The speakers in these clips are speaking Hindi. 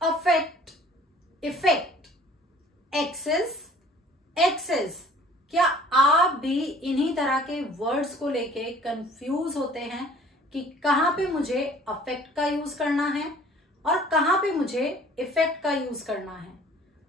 Affect, effect, access, access. क्या आप भी इन्हीं तरह के वर्ड्स को लेके कंफ्यूज होते हैं कि कहां पे मुझे अफेक्ट का यूज करना है और कहां पे मुझे इफेक्ट का यूज करना है?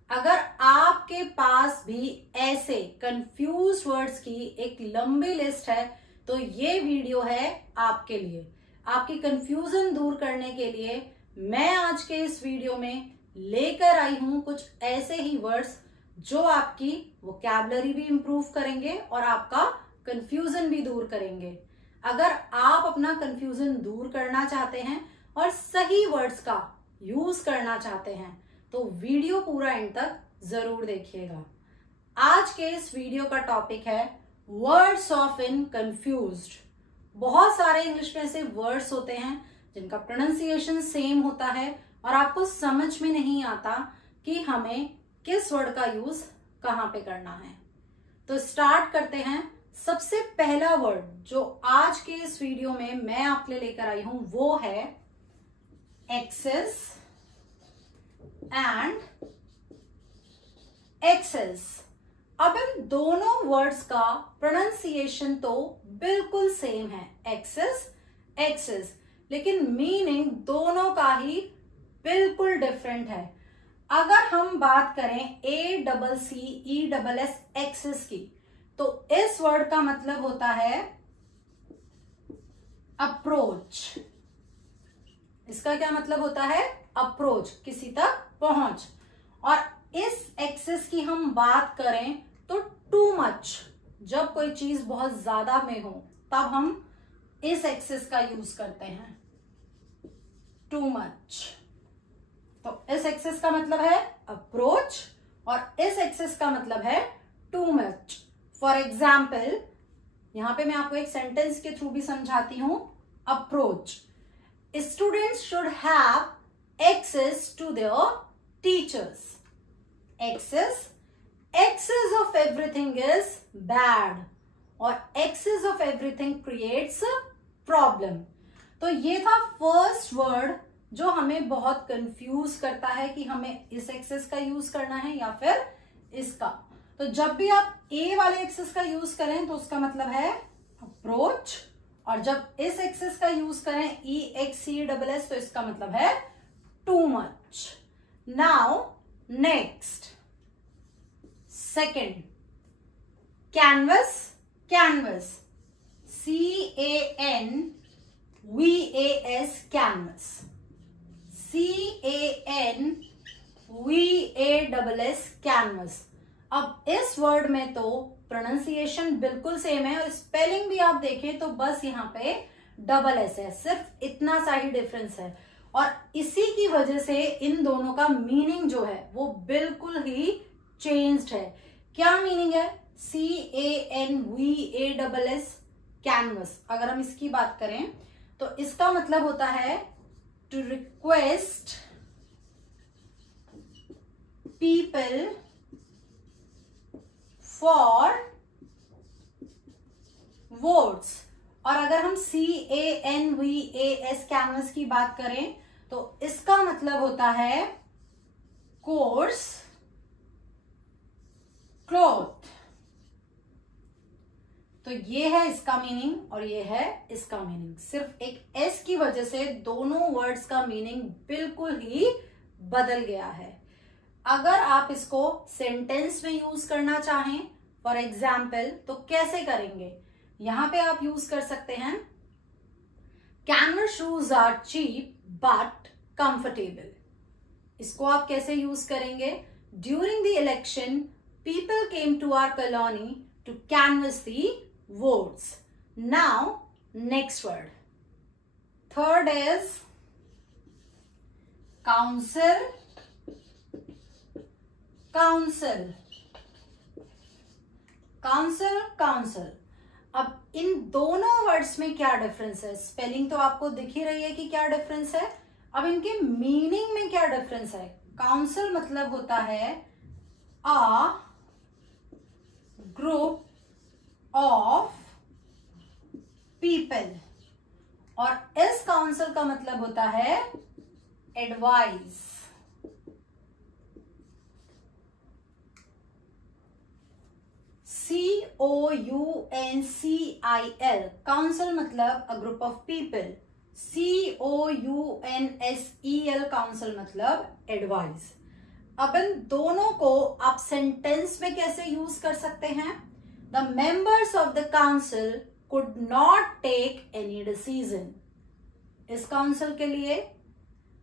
अगर आपके पास भी ऐसे कंफ्यूज वर्ड्स की एक लंबी लिस्ट है तो ये वीडियो है आपके लिए। आपकी कंफ्यूजन दूर करने के लिए मैं आज के इस वीडियो में लेकर आई हूं कुछ ऐसे ही वर्ड्स जो आपकी वोकैबुलरी भी इंप्रूव करेंगे और आपका कंफ्यूजन भी दूर करेंगे। अगर आप अपना कंफ्यूजन दूर करना चाहते हैं और सही वर्ड्स का यूज करना चाहते हैं तो वीडियो पूरा एंड तक जरूर देखिएगा। आज के इस वीडियो का टॉपिक है वर्ड्स ऑफ इन कंफ्यूज्ड। बहुत सारे इंग्लिश में ऐसे वर्ड्स होते हैं जिनका प्रोनाउंसिएशन सेम होता है और आपको समझ में नहीं आता कि हमें किस वर्ड का यूज कहां पे करना है। तो स्टार्ट करते हैं। सबसे पहला वर्ड जो आज के इस वीडियो में मैं आपके लिए लेकर आई हूं वो है एक्सेस एंड एक्सेस। अब इन दोनों वर्ड्स का प्रोनाउंसिएशन तो बिल्कुल सेम है, एक्सेस एक्सेस, लेकिन मीनिंग दोनों का ही बिल्कुल डिफरेंट है। अगर हम बात करें ACCESS एक्सेस की तो इस वर्ड का मतलब होता है अप्रोच। इसका क्या मतलब होता है? अप्रोच, किसी तक पहुंच। और इस एक्सेस की हम बात करें तो टू मच, जब कोई चीज बहुत ज्यादा में हो तब हम इस एक्सेस का यूज करते हैं, टू मच। तो इस एक्सेस का मतलब है अप्रोच और इस एक्सेस का मतलब है टू मच। फॉर एग्जाम्पल यहां पे मैं आपको एक सेंटेंस के थ्रू भी समझाती हूं। Approach, students should have access to their teachers. Access of everything is bad और access of everything creates problem. तो ये था फर्स्ट वर्ड जो हमें बहुत कंफ्यूज करता है कि हमें इस एक्सेस का यूज करना है या फिर इसका। तो जब भी आप ए वाले एक्सेस का यूज करें तो उसका मतलब है अप्रोच, और जब इस एक्सेस का यूज करें EXCESS तो इसका मतलब है too much. Now next, second, canvas. Canvas, CANVAS, canvas, CANVASS, canvas. अब इस वर्ड में तो प्रोनाउंसिएशन बिल्कुल सेम है और स्पेलिंग भी आप देखें तो बस यहाँ पे डबल एस है, सिर्फ इतना सा ही डिफरेंस है। और इसी की वजह से इन दोनों का मीनिंग जो है वो बिल्कुल ही चेंज्ड है। क्या मीनिंग है? CANVASS, canvas. अगर हम इसकी बात करें तो इसका मतलब होता है to request people for votes. और अगर हम CANVAS, कैनवस की बात करें तो इसका मतलब होता है कोर्स क्लॉथ। तो ये है इसका मीनिंग और ये है इसका मीनिंग। सिर्फ एक एस की वजह से दोनों वर्ड्स का मीनिंग बिल्कुल ही बदल गया है। अगर आप इसको सेंटेंस में यूज करना चाहें फॉर एग्जाम्पल तो कैसे करेंगे? यहां पे आप यूज कर सकते हैं canvas shoes are cheap but comfortable. इसको आप कैसे यूज करेंगे? During the election people came to our colony to canvass the votes. Now next word. Third is council. Council. Council, council. अब इन दोनों वर्ड्स में क्या डिफरेंस है? स्पेलिंग तो आपको दिख ही रही है कि क्या डिफरेंस है। अब इनके मीनिंग में क्या डिफरेंस है? काउंसिल मतलब होता है अ ग्रुप ऑफ पीपल और इस काउंसिल का मतलब होता है एडवाइस। COUNCIL, काउंसिल मतलब a group of people. COUNSEL, council मतलब एडवाइस. अब इन दोनों को आप सेंटेंस में कैसे यूज कर सकते हैं? The members of the council could not take any decision. इस काउंसिल के लिए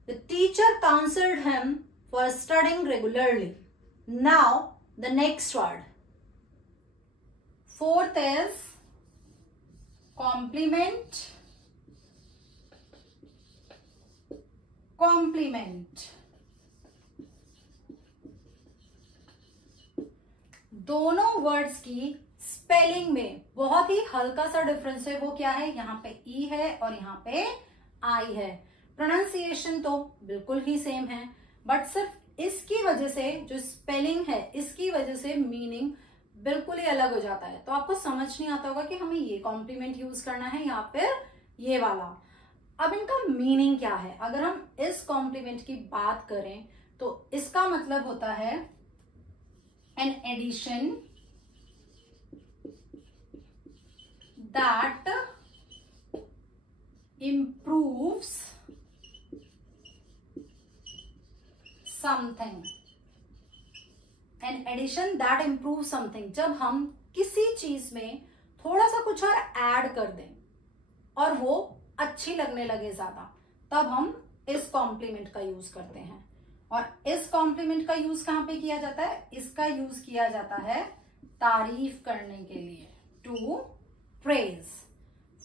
the teacher counselled him for studying regularly. Now the next word. Fourth is compliment. Compliment. दोनों वर्ड्स की स्पेलिंग में बहुत ही हल्का सा डिफरेंस है. वो क्या है? यहाँ पे ई है और यहाँ पे आई है. प्रोनाउंसिएशन तो बिल्कुल ही सेम है, बट सिर्फ इसकी वजह से, जो स्पेलिंग है इसकी वजह से मीनिंग बिल्कुल ही अलग हो जाता है. तो आपको समझ नहीं आता होगा कि हमें ये कॉम्प्लीमेंट यूज करना है या फिर ये वाला. अब इनका मीनिंग क्या है? अगर हम इस कॉम्प्लीमेंट की बात करें तो इसका मतलब होता है an addition that improves something. An addition that improves something. जब हम किसी चीज में थोड़ा सा कुछ और ऐड कर दें और वो अच्छी लगने लगे ज्यादा, तब हम इस कॉम्प्लीमेंट का यूज करते हैं. और इस कॉम्प्लीमेंट का यूज कहां पे किया जाता है? इसका यूज किया जाता है तारीफ करने के लिए, to praise.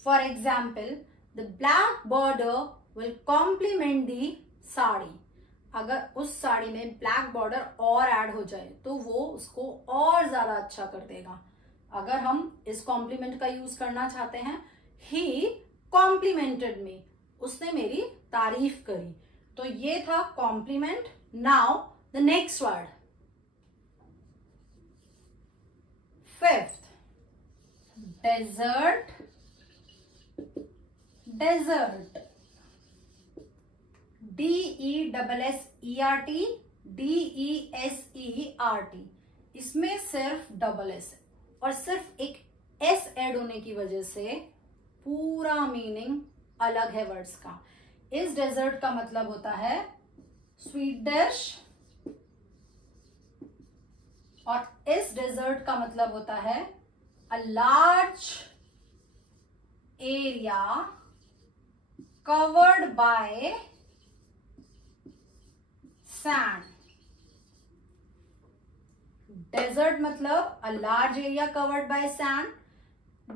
For example, the black border will compliment the sari. अगर उस साड़ी में ब्लैक बॉर्डर और ऐड हो जाए तो वो उसको और ज्यादा अच्छा कर देगा. अगर हम इस कॉम्प्लीमेंट का यूज करना चाहते हैं, ही कॉम्प्लीमेंटेड मी, उसने मेरी तारीफ करी. तो ये था compliment. Now the next word. Fifth, dessert. Desert. DESSERT, DESERT. इसमें सिर्फ डबल एस और सिर्फ एक एस ऐड होने की वजह से पूरा मीनिंग अलग है वर्ड्स का. इस डेजर्ट का मतलब होता है स्वीट डिश और इस डेजर्ट का मतलब होता है a large area covered by sand. Desert मतलब a large area covered by sand.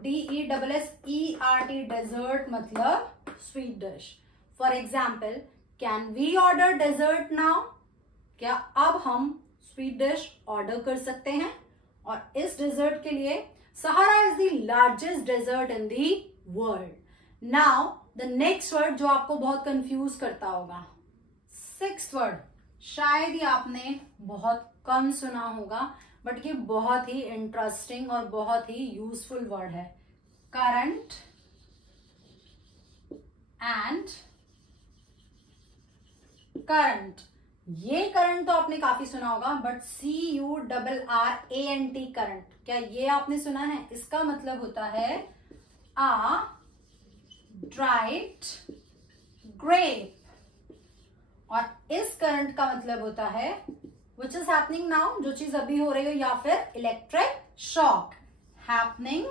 DESSERT, dessert मतलब sweet dish. For example, can we order dessert now? क्या अब हम स्वीट डिश ऑर्डर कर सकते हैं? और इस डेजर्ट के लिए Sahara is the largest desert in the world. Now the next word जो आपको बहुत कंफ्यूज करता होगा. सिक्स्थ वर्ड शायद ही आपने बहुत कम सुना होगा, बट ये बहुत ही इंटरेस्टिंग और बहुत ही यूजफुल वर्ड है. Current and current. ये करंट तो आपने काफी सुना होगा, बट CURRANT करंट, क्या ये आपने सुना है? इसका मतलब होता है आ ड्राइड ग्रेप. और इस करंट का मतलब होता है विच इज हैपनिंग नाउ, जो चीज अभी हो रही हो, या फिर इलेक्ट्रिक शॉक हैपनिंग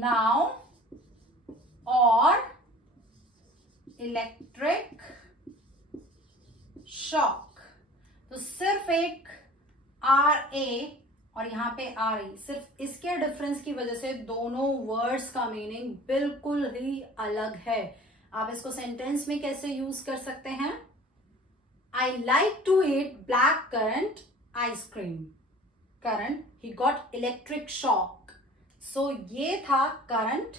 नाउ और इलेक्ट्रिक शॉक. तो सिर्फ एक RA और यहां पे RE, सिर्फ इसके डिफरेंस की वजह से दोनों वर्ड्स का मीनिंग बिल्कुल ही अलग है. आप इसको सेंटेंस में कैसे यूज कर सकते हैं? I like to eat black currant ice cream. Current, he got electric shock. So ये था करंट.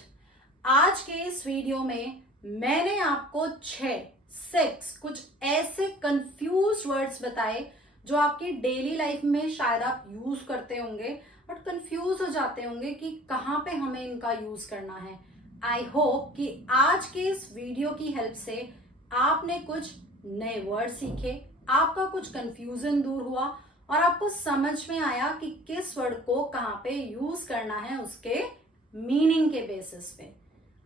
आज के इस वीडियो में मैंने आपको 6 कुछ ऐसे कंफ्यूज वर्ड्स बताए जो आपकी डेली लाइफ में शायद आप यूज करते होंगे, बट कंफ्यूज हो जाते होंगे कि कहाँ पे हमें इनका यूज करना है. आई होप कि आज के इस वीडियो की हेल्प से आपने कुछ नए वर्ड सीखे, आपका कुछ कंफ्यूजन दूर हुआ और आपको समझ में आया कि किस वर्ड को कहां पे यूज करना है उसके मीनिंग के बेसिस पे।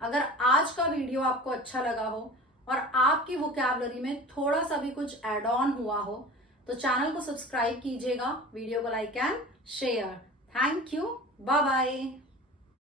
अगर आज का वीडियो आपको अच्छा लगा हो और आपकी वोकैबुलरी में थोड़ा सा भी कुछ एड ऑन हुआ हो तो चैनल को सब्सक्राइब कीजिएगा, वीडियो को like and share. Thank you, bye bye.